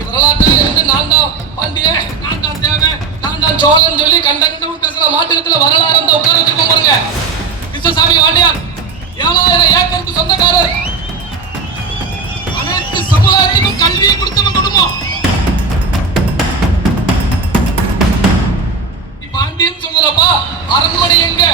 இன்னைக்கு வரலாற்றில் இருந்து நான் தான் பாண்டியன் நான் தான் தேவை நான் தான் சோழன் சொல்லி கண்ட கண்டவன் பேசுற மாட்டுக்கத்துல வரலாறு அந்த உட்கார வச்சிருக்கோம் பாருங்க. கிருஷ்ணசாமி வாண்டியார் ஏழாயிரம் ஏக்கருக்கு சொந்தக்காரர். அனைத்து சமுதாயத்துக்கும் கல்வியை கொடுத்தவன் குடும்பம். பாண்டியன் சொல்றப்பா அரண்மனை எங்க?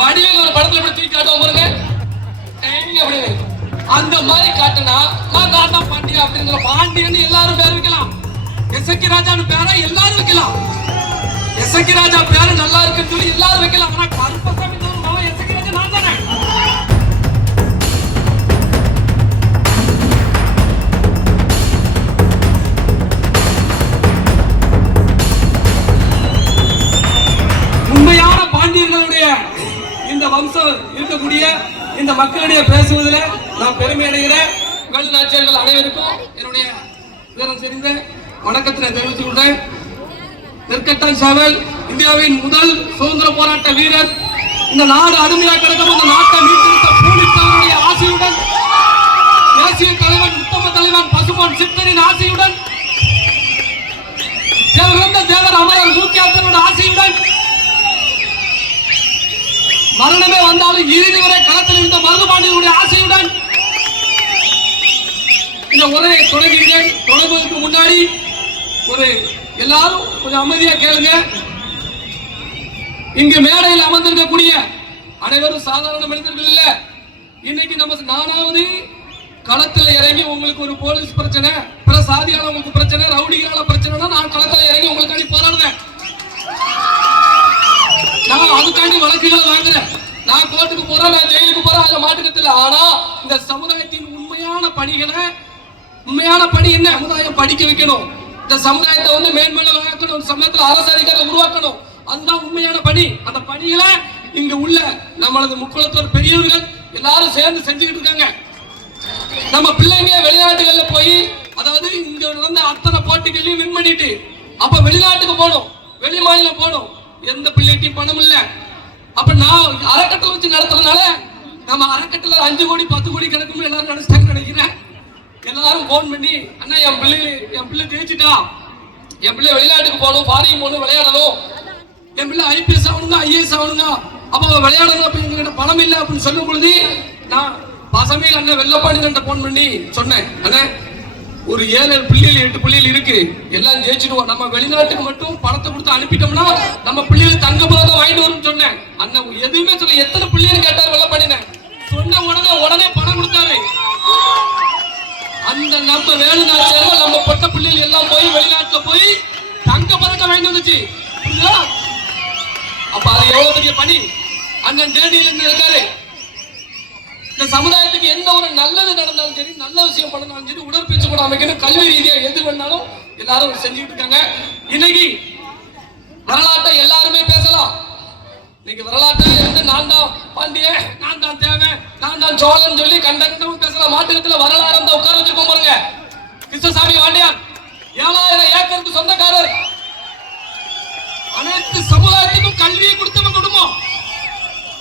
வடிவேல் ஒரு படத்துல எப்படி தூக்கி காட்டுவோம் பாருங்க. அப்படின்னு அந்த மாதிரி காட்டினா நான் தான் தான் பாண்டியா அப்படிங்கிற பாண்டியன்னு எல்லாரும் பேர் வைக்கலாம். எசக்கி ராஜான்னு பேரை எல்லாரும் வைக்கலாம். எசக்கி ராஜா பேரு நல்லா இருக்குன்னு சொல்லி எல்லாரும் வைக்கலாம். ஆனா கருப்பசாமி எஸ்எக்கி தெரிந்த வணக்கத்தினை தெரிவித்துக் கொண்டேன் நெற்கட்டை சேவல் இந்தியாவின் முதல் சுதந்திர போராட்ட வீரர். இந்த நாடு அடிமையா கிடக்கும் இந்த நாட்டை மீட்டெடுத்த பூலித்தவருடைய ஆசையுடன் தேசிய தலைவன் உத்தம தலைவன் பசுமான் சித்தரின் ஆசையுடன் தேவரந்த தேவர் அமரர் மூக்கியாத்தனோட ஆசையுடன் மரணமே வந்தாலும் இறுதி வரை களத்தில் இருந்த மருதுபாண்டியனுடைய ஆசையுடன் இந்த உரையை தொடங்குகிறேன். தொடங்குவதற்கு முன்னாடி ஒரு எல்லாரும் கொஞ்சம் அமைதியா கேளுங்க. இங்கு மேடையில் அமர்ந்திருக்கக்கூடிய அனைவரும் சாதாரண மனிதர்கள் இல்ல. இன்னைக்கு நம்ம நானாவது களத்துல இறங்கி உங்களுக்கு ஒரு போலீஸ் பிரச்சனை பிற சாதியானவங்களுக்கு பிரச்சனை ரவுடிகளால பிரச்சனைனா நான் களத்துல இறங்கி உங்களுக்காண்டி போராடுறேன் நான் அதுக்காண்டி வழக்குகளை வாங்குறேன். நான் கோர்ட்டுக்கு போறேன் நான் ஜெயிலுக்கு போறேன் அதுல மாட்டுக்கத்துல ஆனா இந்த சமுதாயத்தின் உண்மையான பணிகளை உண்மையான பணி என்ன? சமுதாயம் படிக்க வைக்கணும். இந்த சமுதாயத்தை வந்து மேன்மேல வளர்க்கணும். இந்த சமயத்துல அரசு அதிகாரம் உருவாக்கணும். அதுதான் உண்மையான பணி. அந்த பணியில இங்க உள்ள நம்மளது முக்குளத்தோர் பெரியவர்கள் எல்லாரும் சேர்ந்து செஞ்சுக்கிட்டு இருக்காங்க. நம்ம பிள்ளைங்க வெளிநாட்டுகள்ல போய் அதாவது இங்க நடந்த அத்தனை போட்டிகளையும் வின் பண்ணிட்டு அப்ப வெளிநாட்டுக்கு போகணும் வெளி மாநிலம் போகணும் எந்த பிள்ளைக்கும் பணம் இல்ல. அப்ப நான் அறக்கட்டளை வச்சு நடத்துறதுனால நம்ம அறக்கட்டளை அஞ்சு கோடி பத்து கோடி கிடக்கும் எல்லாரும் நினைச்சிட்டாங்க நினைக்கிறேன். எல்லாரும் போன் பண்ணி அண்ணா என் பிள்ளை என் பிள்ளை ஜெயிச்சிட்டா என் பிள்ளை வெளிநாட்டுக்கு போகணும் ஃபாரின் போகணும் விளையாடணும். என் பிள்ளை ஐபிஎஸ் ஆகணுங்க ஐஏஎஸ் ஆகணுங்க அப்போ விளையாடணும் அப்படின்னு எங்ககிட்ட பணம் இல்லை அப்படின்னு சொல்லும் பொழுது நான் பாசமே அண்ணன் வெள்ளப்பாடி போன் பண்ணி சொன்னேன். அண்ணே ஒரு ஏழு பிள்ளைகள் எட்டு பிள்ளைகள் இருக்கு. எல்லாம் ஜெயிச்சிடுவோம். நம்ம வெளிநாட்டுக்கு மட்டும் பணத்தை கொடுத்து அனுப்பிட்டோம்னா நம்ம பிள்ளைகள் தங்க பதக்கம் வாங்கிட்டு வரும்னு சொன்னேன். அண்ணன் எதுவுமே சொல்ல எத்தனை பிள்ளைகள் கேட்டார் வெள்ளப்பாடினேன் சொன்ன உடனே உடனே பணம் கொடுத்தாரு. நம்ம வேலுநாச்சியால நம்ம பொட்ட பிள்ளைகள் எல்லாம் போய் வெளிநாட்டுல போய் தங்க பதக்கம் வாங்கி வந்துச்சு. அப்ப அது எவ்வளவு பெரிய பணி? அண்ணன் தேடியில் இருக்காரு. இந்த சமுதாயத்துக்கு எந்த ஒரு நல்லது நடந்தாலும் சரி நல்ல விஷயம் பண்ணாலும் சரி உடற்பயிற்சி கூட அமைக்கணும். கல்வி ரீதியா எது பண்ணாலும் எல்லாரும் செஞ்சுட்டு இருக்காங்க. இன்னைக்கு வரலாற்றை எல்லாருமே பேசலாம். இன்னைக்கு வரலாற்றா இருந்து நான் தான் பாண்டிய நான் தான் தேவை நான் தான் சோழன் சொல்லி கண்ட கண்டவும் பேசுற மாட்டுக்கத்துல வரலாறு இருந்தா உட்கார வச்சிருக்கோம் பாருங்க. கிருஷ்ணசாமி வாண்டியான் ஏழாயிரம் ஏக்கருக்கு சொந்தக்காரர். அனைத்து சமுதாயத்துக்கும் கல்வியை கொடுத்தவன் குடும்பம்.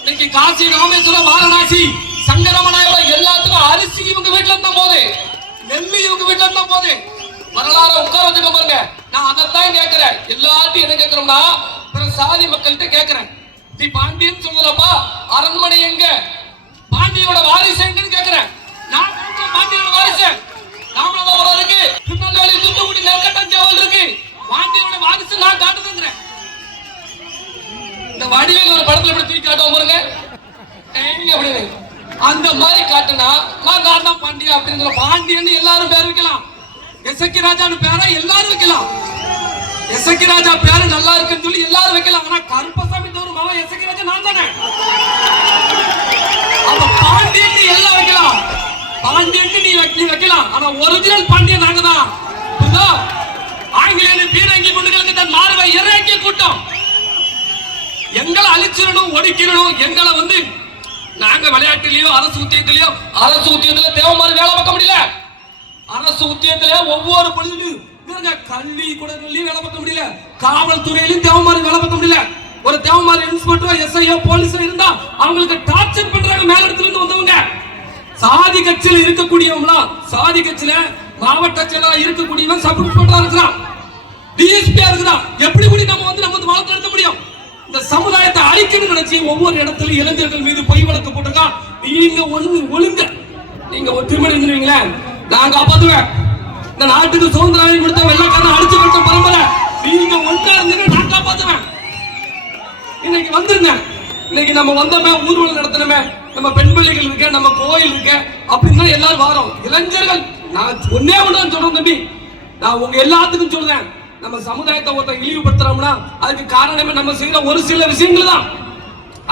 இன்னைக்கு காசி ராமேஸ்வரம் வாரணாசி சங்கரமநாயகம் எல்லாத்துக்கும் அரிசி இவங்க வீட்டுல இருந்தா போது. நெல்லு இவங்க வீட்டுல இருந்தா போது. வரலாறு உட்கார வச்சுக்க பாருங்க. நான் அதைத்தான் கேட்கிறேன். எல்லாத்தையும் என்ன கேட்கிறோம்னா பிற சாதி மக்கள்கிட்ட கேட்கிறேன். நீ பாண்டியன் சொல்றப்பா அரண்மனை எங்க? பாண்டியோட வாரிசு எங்கன்னு கேக்குறேன். நான் பாண்டியோட வாரிசு. ராமநாதபுரம் இருக்கு. திருநெல்வேலி தூத்துக்குடி நெற்கட்டஞ்சாவல் இருக்கு. பாண்டியோட வாரிசு நான் காட்டுதுங்கிறேன் இந்த வடிவேல் ஒரு படத்துல எப்படி தூக்கி காட்டுவோம் பாருங்க. அப்படின்னு அந்த மாதிரி காட்டுனா நான் நான் தான் பாண்டியா அப்படிங்கிற பாண்டியன்னு எல்லாரும் பேர் வைக்கலாம். எஸ்எக்கி ராஜான்னு பேரா எல்லாரும் வைக்கலாம். எசக்கி ராஜா பேரு நல்லா இருக்குன்னு சொல்லி எல்லாரும் வைக்கலாம் ஆனா கருப்பசாமி தோறும் மகன் எசக்கி ராஜா நான் தானே? அப்ப பாண்டியன் எல்லாம் வைக்கலாம். பாண்டியன் நீ வைக்க- நீ வைக்கலாம். ஆனா ஒரிஜினல் பாண்டியன் நாங்க தான். புரியுதா? ஆங்கிலேயன் பீரங்கி குண்டுகளுக்கு தன் மார்பை இறங்கிய கூட்டம். எங்களை அழிச்சிடணும் ஒடுக்கிடணும் எங்களை வந்து நாங்க விளையாட்டுலயோ அரசு உத்தியத்திலயோ அரசு உத்தியத்துல தேவமாரி வேலை பார்க்க முடியல. அரசு உத்தியத்துல ஒவ்வொரு பொழுதும் கல்வி கூட வேலை பார்க்க முடியல. காவல்துறையிலும் தேவமாரி வேலை பார்க்க முடியல. ஒரு தேவமாரி இன்ஸ்பெக்டரோ எஸ்ஐயோ போலீஸோ இருந்தா அவங்களுக்கு டார்ச்சர் பண்றாங்க மேல இடத்துல இருந்து வந்தவங்க. சாதி கட்சியில இருக்கக்கூடியவங்களா சாதி கட்சியில மாவட்ட செயலா இருக்கக்கூடியவன் சப் இன்ஸ்பெக்டரா இருக்கிறான். டிஎஸ்பியா இருக்கிறான். எப்படி கூட நம்ம வந்து நம்ம வந்து வழக்கு நடத்த முடியும்? இந்த சமுதாயத்தை அழிக்கணும்னு நினைச்சு ஒவ்வொரு இடத்துல இளைஞர்கள் மீது பொய் வழக்கு போட்டிருக்கான். நீங்க ஒண்ணு ஒழுங்க. நீங்க ஒற்றுமை இருந்துருவீங்களே நாங்க காப்பாத்துவேன். இந்த நாட்டுக்கு சுதந்திரம் வாங்கி கொடுத்த வெள்ளக்காரன் அடிச்சு கொடுத்த பரம்பரை. நீங்க ஒன்றா இருந்தீங்க நான் காப்பாத்துவேன். இன்னைக்கு வந்திருந்தேன். இன்னைக்கு நம்ம வந்தோமே ஊர்வலம் நடத்தணுமே நம்ம பெண் பிள்ளைகள் இருக்க நம்ம கோயில் இருக்க அப்படின்னு தான் எல்லாரும் வாரோம். இளைஞர்கள் நான் ஒன்னே ஒன்று சொல்றேன் தம்பி. நான் உங்க எல்லாத்துக்கும் சொல்றேன். நம்ம சமுதாயத்தை ஒருத்தர் இழிவுபடுத்துறோம்னா அதுக்கு காரணமே நம்ம செய்யற ஒரு சில விஷயங்கள் தான்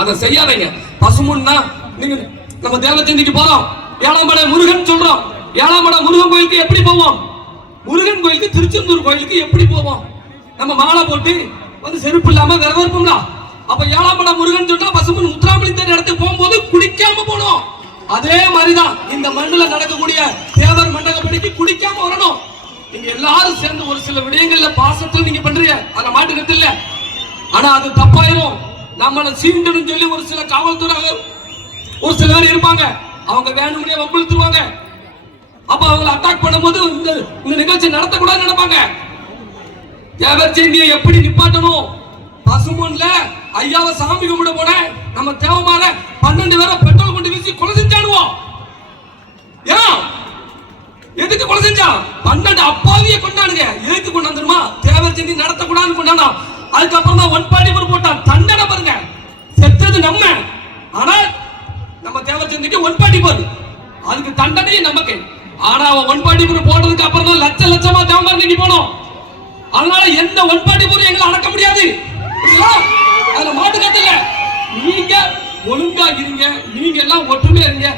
அதை செய்யாதீங்க. பசுமுன்னா நீங்க நம்ம தேவச்சந்திக்கு போறோம். ஏழாம்பட முருகன் சொல்றோம். ஏழாம்பட முருகன் கோயிலுக்கு எப்படி போவோம்? முருகன் கோயிலுக்கு திருச்செந்தூர் கோயிலுக்கு எப்படி போவோம்? நம்ம மாலை போட்டு வந்து செருப்பு இல்லாம விரவிருப்போம்ல அப்ப ஏழாம்பட முருகன் சொன்னா பசுமன் முத்துராமலி தேர் இடத்துக்கு போகும்போது குடிக்காம போனோம் அதே மாதிரிதான் இந்த மண்ணில் நடக்கக்கூடிய தேவர் மண்டகப்படிக்கு குடிக்காம வரணும். நீங்க எல்லாரும் சேர்ந்து ஒரு சில விடயங்கள்ல பாசத்தில் நீங்க பண்றீங்க. அதை மாட்டுக்கிறது இல்ல. ஆனா அது தப்பாயிரும். நம்மள சீண்டணும் சொல்லி ஒரு சில காவல்துறை ஒரு சில பேர் இருப்பாங்க. அவங்க வேணும்னே வம்புழுத்துருவாங்க அப்ப அவங்களை அட்டாக் பண்ணும்போது இந்த இந்த நிகழ்ச்சி நடத்தக்கூடாதுன்னு நினைப்பாங்க. தேவச்சேந்தியை எப்படி நிப்பாட்டணும்? பசுமன்ல ஐயாவை சாமி கும்பிட போன நம்ம தேவமான பன்னெண்டு பேரை பெட்ரோல் கொண்டு வீசி கொலை செஞ்சாடுவோம் ஏன்? எதுக்கு கொலை செஞ்சான் பன்னெண்டு அப்பாவிய கொண்டானுங்க. எதுக்கு கொண்டாந்துருமா தேவச்சேந்தி நடத்தக்கூடாதுன்னு கொண்டானா. அதுக்கப்புறம் தான் ஒன் பாடி போட்டான். தண்டனை பாருங்க. செத்தது நம்ம. ஆனா நம்ம தேவச்சந்திக்கு ஒன் பாடி போகுது. அதுக்கு தண்டனையும் நமக்கு. ஆனா அவன் ஒன் பாட்டி போட்டதுக்கு அப்புறம் தான் லட்ச லட்சமா தேவமாரி நீங்க போனோம். அதனால எந்த ஒன் பாட்டி போய் எங்களை அடக்க முடியாது. அதுல மாட்டு கட்டல நீங்க ஒழுங்கா இருங்க. நீங்க எல்லாம் ஒற்றுமையா இருங்க.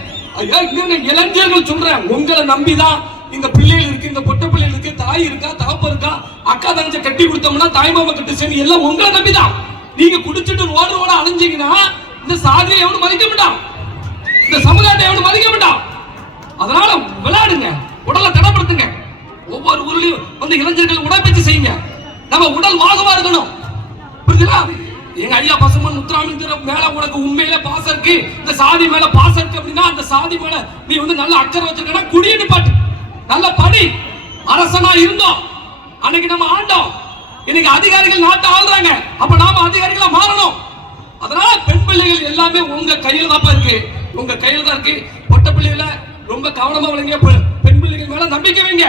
ஐயா இருங்க. இளைஞர்கள் சொல்றேன். உங்களை நம்பிதான் இந்த பிள்ளைகள் இருக்கு இந்த பொட்ட பிள்ளைகள் இருக்கு. தாய் இருக்கா தகப்ப இருக்கா அக்கா தங்கச்ச கட்டி கொடுத்தோம்னா தாய் மாமா கட்டு சேர்ந்து எல்லாம் உங்களை நம்பிதான். நீங்க குடிச்சிட்டு ரோடு ரோட அலைஞ்சீங்கன்னா இந்த சாதியை எவனும் மதிக்க மாட்டான். இந்த சமுதாயத்தை எவனும் மதிக்க மாட்டான். அதனால விளையாடுங்க உடலை தடப்படுத்துங்க. ஒவ்வொரு ஊர்லயும் வந்து இளைஞர்கள் உடற்பயிற்சி செய்யுங்க. நம்ம உடல் வாகவா இருக்கணும். புரியுதுங்களா எங்க ஐயா பசுமன் முத்துராமலிங்கிற மேல உனக்கு உண்மையில பாசம் இருக்கு. இந்த சாதி மேல பாசம் இருக்கு அப்படின்னா அந்த சாதி மேல நீ வந்து நல்ல அக்கறை வச்சிருக்கா குடிய பாட்டு. நல்ல படி. அரசனா இருந்தோம். அன்னைக்கு நம்ம ஆண்டோம். இன்னைக்கு அதிகாரிகள் நாட்டை ஆள்றாங்க. அப்ப நாம அதிகாரிகளா மாறணும். அதனால பெண் பிள்ளைகள் எல்லாமே உங்க கையில தான் இருக்கு. உங்க கையில தான் இருக்கு. பொட்ட பிள்ளைகளை ரொம்ப கவனமா விளங்க பெண் பிள்ளைகள் மேல நம்பிக்கை வைங்க.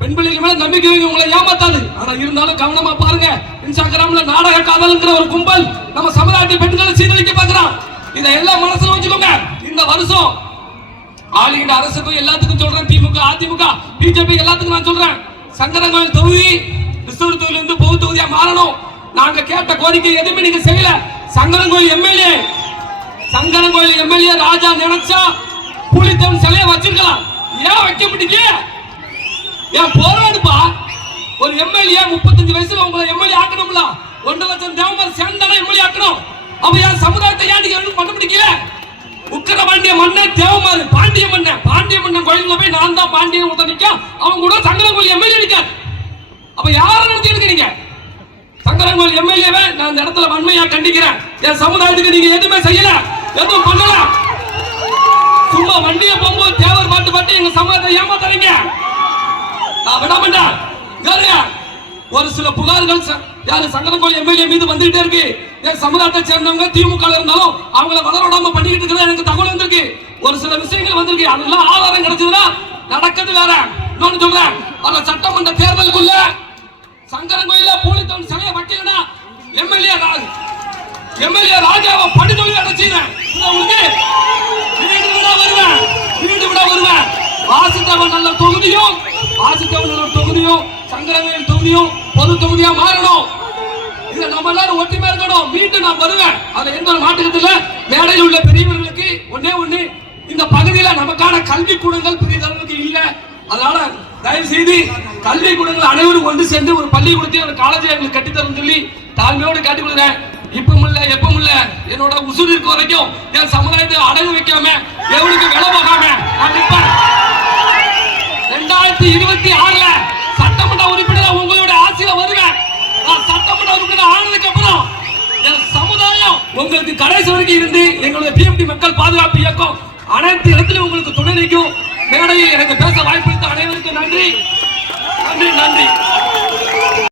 பெண் பிள்ளைகள் மேல நம்பிக்கை வைங்க உங்களை ஏமாத்தாது. ஆனா இருந்தாலும் கவனமா பாருங்க. இன்ஸ்டாகிராம்ல நாடக காதல்ங்கிற ஒரு கும்பல் நம்ம சமுதாயத்தில் பெண்களை சீரழிக்க பாக்குறான் இதை எல்லாம் மனசுல வச்சுக்கோங்க. இந்த வருஷம் ஆளுகின்ற அரசுக்கும் எல்லாத்துக்கும் சொல்றேன். திமுக அதிமுக பிஜேபி எல்லாத்துக்கும் நான் சொல்றேன். சங்கரங்கோயில் தொகுதி கிறிஸ்தவர் தொகுதியில இருந்து பொது தொகுதியா மாறணும். நாங்க கேட்ட கோரிக்கை எதுவுமே நீங்க செய்யல. சங்கரங்கோயில் எம்எல்ஏ சங்கரங்கோயில் எம்எல்ஏ ராஜா நினைச்சா புலித்தேவன் சிலையை வச்சிருக்கலாம். ஏன் வைக்க முடியல ஏன் போராடுப்பா? ஒரு எம்எல்ஏ முப்பத்தஞ்சு வயசுல உங்களை எம்எல்ஏ ஆக்கணும்ல. ஒன்றரை லட்சம் தேவமர் சேர்ந்தாலும் எம்எல்ஏ ஆக்கணும். அப்ப ஏன் சமுதாயத்தை ஏன் நீங்க ஒன்றும் பண்ண முடியல உக்கர பாண்டிய மன்னன் தேவமாறு பாண்டிய மன்னன். பாண்டிய மன்னன் கோயில்ல போய் நான் தான் பாண்டியன் ஒருத்தன் நிக்க அவன் கூட சங்கரங்கோயில் எம்எல்ஏ நிக்கார் அப்ப யாரை நடத்தி எடுக்கிறீங்க? சங்கரங்கோயில் எம்எல்ஏவை நான் இந்த இடத்துல வன்மையா கண்டிக்கிறேன். என் சமுதாயத்துக்கு நீங்க எதுவுமே செய்யல. எதுவும் பண்ணல. சும்மா வண்டியை தேவர் பாட்டு பாட்டு எங்க சமுதாயத்தை ஏமாத்தாதீங்க நான் விட மாட்டேன் ஒரு சில புகார்கள் ச- யாரு சங்கரகோயில் எம்எல்ஏ மீது வந்துகிட்டே இருக்கு. என் சமுதாயத்தை சேர்ந்தவங்க திமுக இருந்தாலும் அவங்கள வளர விடாம பண்ணிக்கிட்டு இருக்கிறதா எனக்கு தகவல் வந்திருக்கு. ஒரு சில விஷயங்கள் வந்திருக்கு. அதெல்லாம் ஆதாரம் கிடைச்சதுன்னா நடக்கிறது வேற. இன்னொன்னு சொல்றேன். அந்த சட்டமன்ற தேர்தலுக்குள்ள சங்கரங்கோயில போலீஸ் சிலையை வைக்கலனா எம்எல்ஏ எம்எல்ஏ ராஜாவை படுதொழில் அடைச்சிடுறேன் உங்களுக்கு வருவேன். வீடு விட வருவேன். வாசித்தவன் நல்ல தொகுதியும் வாசித்தவன் நல்ல தொகுதியும் சங்கரவேல் தொகுதியும் பொது தொகுதியா மாறணும். இதுல நம்ம எல்லாரும் ஒற்றுமை இருக்கணும் மீண்டும் நான் வருவேன். அதுல எந்த ஒரு மாற்றத்துல மேடையில் உள்ள பெரியவர்களுக்கு ஒன்னே ஒண்ணு இந்த பகுதியில நமக்கான கல்வி கூடங்கள் பெரிய அளவுக்கு இல்ல. அதனால தயவு செய்து கல்வி கூடங்கள் அனைவரும் ஒன்று சேர்ந்து ஒரு பள்ளிக்கூடத்தையும் ஒரு காலேஜ் எங்களுக்கு கட்டித்தரும் சொல்லி தாழ்மையோடு கொடுக்குறேன். இப்பவும் இல்ல எப்பவும் இல்ல என்னோட உசுறு இருக்க வரைக்கும் என் சமுதாயத்தை அடகு வைக்காம எவனுக்கு விலை போகாம நான் நிற்பேன் ரெண்டாயிரத்தி இருபத்தி ஆறுல சட்டமன்ற உறுப்பினர் உங்களோட ஆசையில வருவேன். நான் சட்டமன்ற உறுப்பினர் ஆனதுக்கு அப்புறம் என் சமுதாயம் உங்களுக்கு கடைசி வரைக்கும் இருந்து எங்களுடைய பிஎம்டி மக்கள் பாதுகாப்பு இயக்கம் அனைத்து இடத்திலும் உங்களுக்கு துணை நிற்கும். மேடையில் எனக்கு பேச வாய்ப்பளித்த அனைவருக்கும் நன்றி. நன்றி நன்றி.